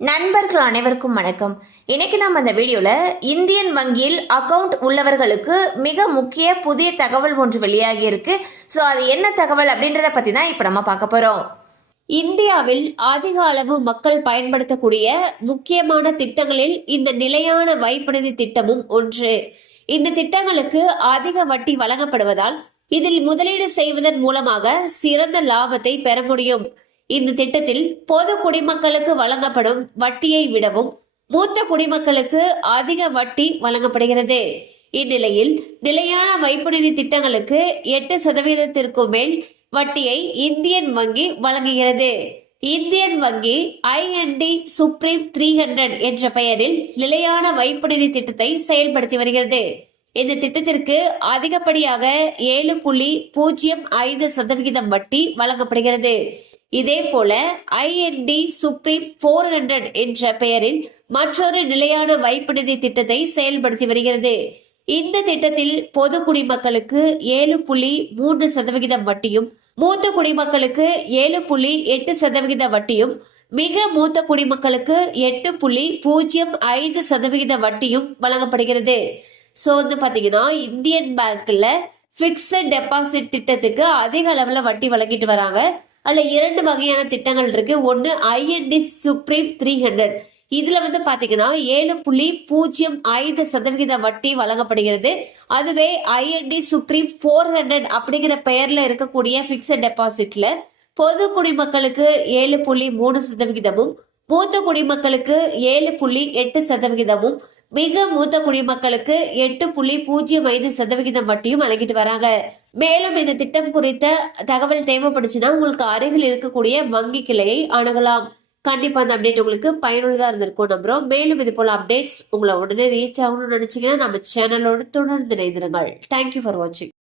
நண்பர்கள் அனைவருக்கும் வணக்கம். இன்னைக்கு நம்ம அந்த வீடியோல இந்தியன் வங்கியில் அக்கவுண்ட் உள்ளவர்களுக்கு மிக முக்கிய புதிய தகவல் ஒன்று வெளியாகி இருக்கு. ஸோ அது என்ன தகவல் அப்படின்றத பத்தி தான் இப்ப நம்ம பார்க்க போறோம். இந்தியாவில் அதிக அளவு மக்கள் பயன்படுத்தக்கூடிய முக்கியமான திட்டங்களில் இந்த நிலையான வைப்பு நிதி திட்டமும் ஒன்று. இந்த திட்டங்களுக்கு அதிக வட்டி வழங்கப்படுவதால் இதில் முதலீடு செய்வதன் மூலமாக சிறந்த லாபத்தை பெற முடியும். இந்த திட்டத்தில் பொது குடிமக்களுக்கு வழங்கப்படும் வட்டியை விடவும் மூத்த குடிமக்களுக்கு அதிக வட்டி வழங்கப்படுகிறது. இந்நிலையில் நிலையான வைப்பு நிதி திட்டங்களுக்கு 8% மேல் வட்டியை இந்தியன் வங்கி வழங்குகிறது. இந்தியன் வங்கி ஐஎன்டி சுப்ரீம் 300 என்ற பெயரில் நிலையான வைப்பு நிதி திட்டத்தை செயல்படுத்தி வருகிறது. இந்த திட்டத்திற்கு அதிகப்படியாக 7.05% வட்டி வழங்கப்படுகிறது. இதே போல ஐஎன்டி சுப்ரீம் 400 என்ற பெயரில் மற்றொரு நிலையான வைப்பு நிதி திட்டத்தை செயல்படுத்தி வருகிறது. இந்த திட்டத்தில் பொது குடிமக்களுக்கு 7.3% வட்டியும் மூத்த குடிமக்களுக்கு 7.8% வட்டியும் மிக மூத்த குடிமக்களுக்கு 8.05% வட்டியும் வழங்கப்படுகிறது. ஸோ பாத்தீங்கன்னா இந்தியன் பேங்க்ல பிக்ஸட் டெபாசிட் திட்டத்துக்கு அதிக அளவுல வட்டி வழங்கிட்டு வராங்க. அதுல 2 வகையான திட்டங்கள் இருக்கு. ஒன்னு ஐஎன்டி சுப்ரீம் 300. இதுல பாத்தீங்கன்னா 7.05% வட்டி வழங்கப்படுகிறது. அதுவே ஐஎன்டி சுப்ரீம் 400 அப்படிங்கிற பெயர்ல இருக்கக்கூடிய பிக்ஸட் டெபாசிட்ல பொது குடிமக்களுக்கு 7.3%, மூத்த குடிமக்களுக்கு 7.8%, மிக மூத்த குடிமக்களுக்கு 8.05% வட்டியும் வழங்கிட்டு வராங்க. மேலும் இந்த திட்டம் குறித்த தகவல் தேவைப்படுச்சுன்னா உங்களுக்கு அருகில் இருக்கக்கூடிய வங்கி கிளையை அணுகலாம். கண்டிப்பா அந்த அப்டேட் உங்களுக்கு பயனுள்ளதா இருந்திருக்கும் நம்புறோம். மேலும் இது போல அப்டேட்ஸ் உங்களை உடனே ரீச் ஆகணும்னு நினைச்சீங்கன்னா நம்ம சேனலோடு தொடர்ந்து இணைந்திருங்கள். தேங்க்யூ ஃபார் வாட்சிங்.